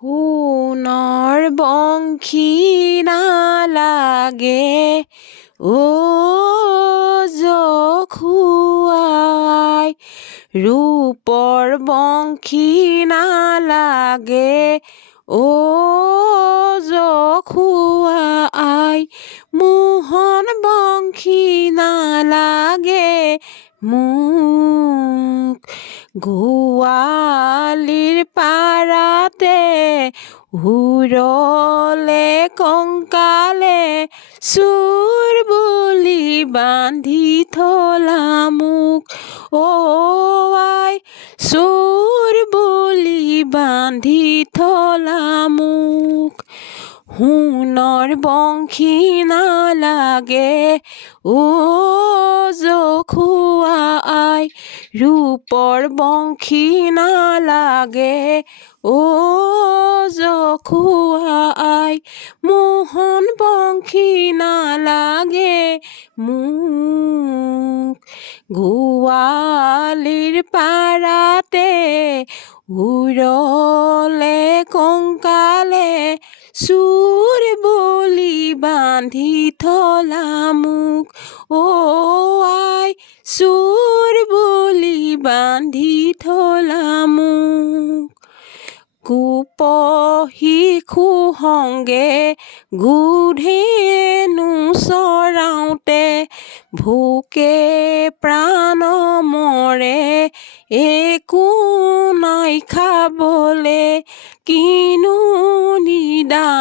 সোণৰ বংশী নালাগে জখুৱাই, ৰূপৰ বংশী নালাগে জখুৱাই, মোহন বংশী নালাগে মোক। গোৱালিৰ পাৰাতে উৰলে কংকালে, চোৰ বুলি বান্ধি থলা মোক আই, চোৰ বুলি বান্ধি থলা মোক। সোণৰ বংশী নালাগে জখুৱাই, ৰূপৰ বংশী নালাগে জখুৱাই, মোহন বংশী নালাগে মোক। গোৱালিৰ পাৰাতে উৰলে কংকালে, চোৰ বুলি বান্ধি থলা মোক আই, চোৰ বুলি বান্ধি থলা মোক। কুপশিশু সংগে গোধেনু চৰাওঁতে, ভোকে প্ৰাণ মৰে একো নাই খাবলে, কিনো নিদাৰুণীয়াই।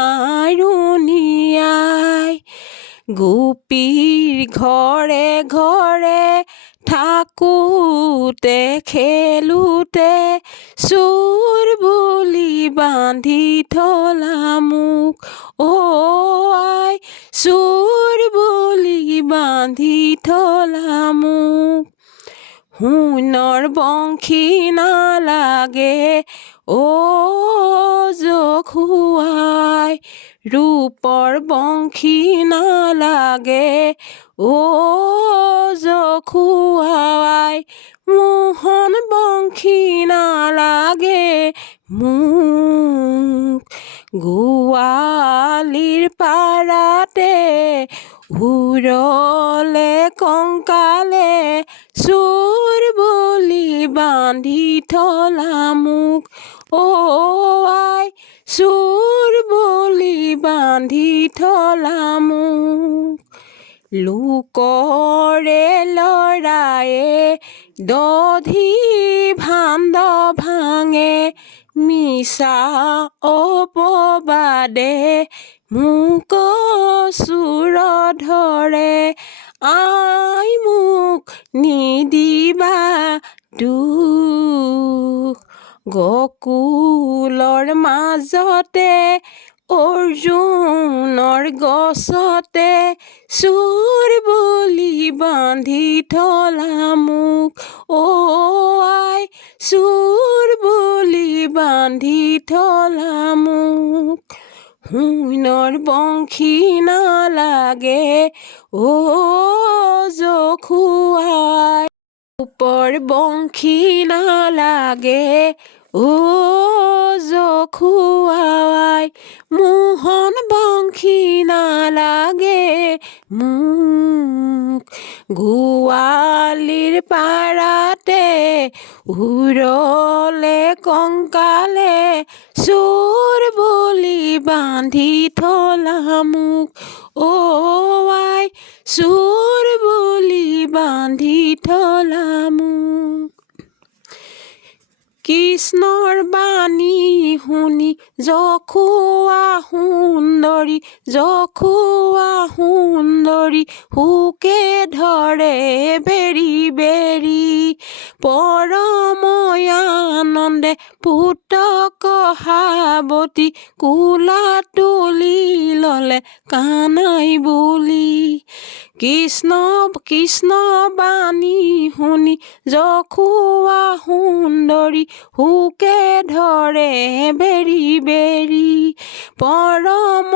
গোপীৰ ঘৰে ঘৰে থাকোঁতে খেলোঁতে, চোৰ বুলি বান্ধি থলা মোক আই, চোৰ বুলি বান্ধি থলা মোক। সোণৰ বংশী নালাগে জখুৱাই, ৰূপৰ বংশী নালাগে জখুৱাই, মোহন বংশী নালাগে মোক। গোৱালিৰ পাৰাতে উৰলে কংকালে, চোৰ বুলি বান্ধি থলা মোক আই, চোৰ বুলি বান্ধি থলা মোক। লোকৰে ল'ৰায়ে দধি ভাণ্ড ভাঙে, মিছা অপবাদে মোক চোৰ ধৰে, আই মোক নিদিবা দুখ। গকুলৰ মাজতে অৰ্জুনৰ গছতে, চোৰ বুলি বান্ধি থলা মোক আই, চোৰ বুলি বান্ধি থলা মোক। সোণৰ বংশী নালাগে জখুৱাই, ৰূপৰ বংশী নালাগে জখুৱাই, মোহন বংশী নালাগে মোক। গোৱালিৰ পাৰাতে উৰলে কংকালে, চোৰ বুলি বান্ধি থলা মোক আই, চোৰ বুলি বান্ধি থলা মোক। কৃষ্ণৰ বাণী শুনি জখুৱা সুন্দৰী, জখুৱা সুন্দৰী, শোকে ধৰে বেৰি বেৰি, পৰম আনন্দে পুতক সাৱতী, কোলা তুলি ললে কানাই বুলি। কৃষ্ণ কৃষ্ণ বাণী শুনি জখুৱা সুন্দৰী, শোকে ধৰে বেৰি বেৰি, পৰম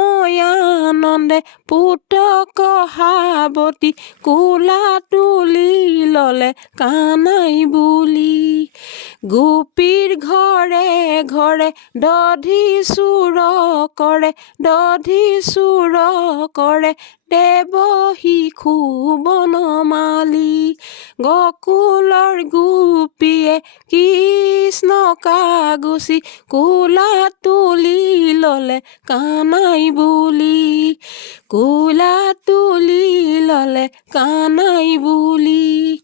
আনন্দে পুতক সাৱতী কোলা তুলি ললে কানাই বুলি গোপীৰ ঘৰে ঘৰে দধি চুৰ কৰে দেৱ শিশু বনমালী গকুলৰ গোপীয়ে কৃষ্ণ কাগুচি কোলা তুলি ললে কানাই বুলি কোলা তুলি ললে কানাই বুলি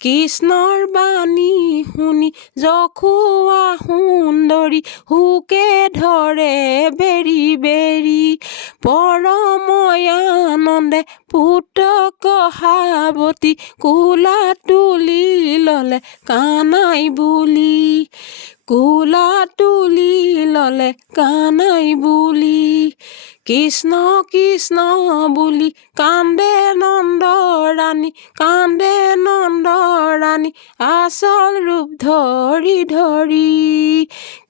কৃষ্ণৰ বাণী শুনি যখুৱা সুন্দৰী হুকে ধৰে বেৰি বেৰি পৰম আনন্দে পুতক সাৱতী কোলা তুলি ললে কানাই বুলি কোলা তুলি ললে কানাই বুলি কৃষ্ণ কৃষ্ণ বুলি কান্দে নন্দৰাণী আচল ৰূপ ধৰি ধৰি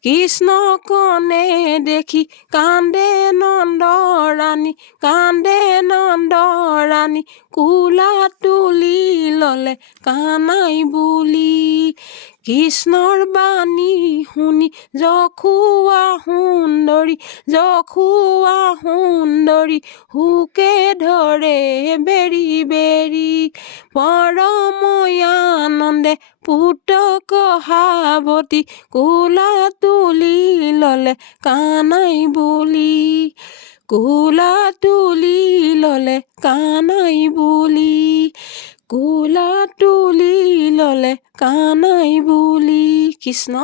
কৃষ্ণ কনে দেখি কান্দে নন্দৰাণী কোলা তুলি ললে কানাই বুলি কৃষ্ণৰ বাণী শুনি যখুৱা সুন্দৰী হুকে ধৰে বেৰি বেৰি পৰম আনন্দে পুতক সাৱতী কোলা তুলি ললে কানাই বুলি কোলা তুলি ললে কানাই বুলি কোলা তুলি ললে কানাই বুলি কৃষ্ণ।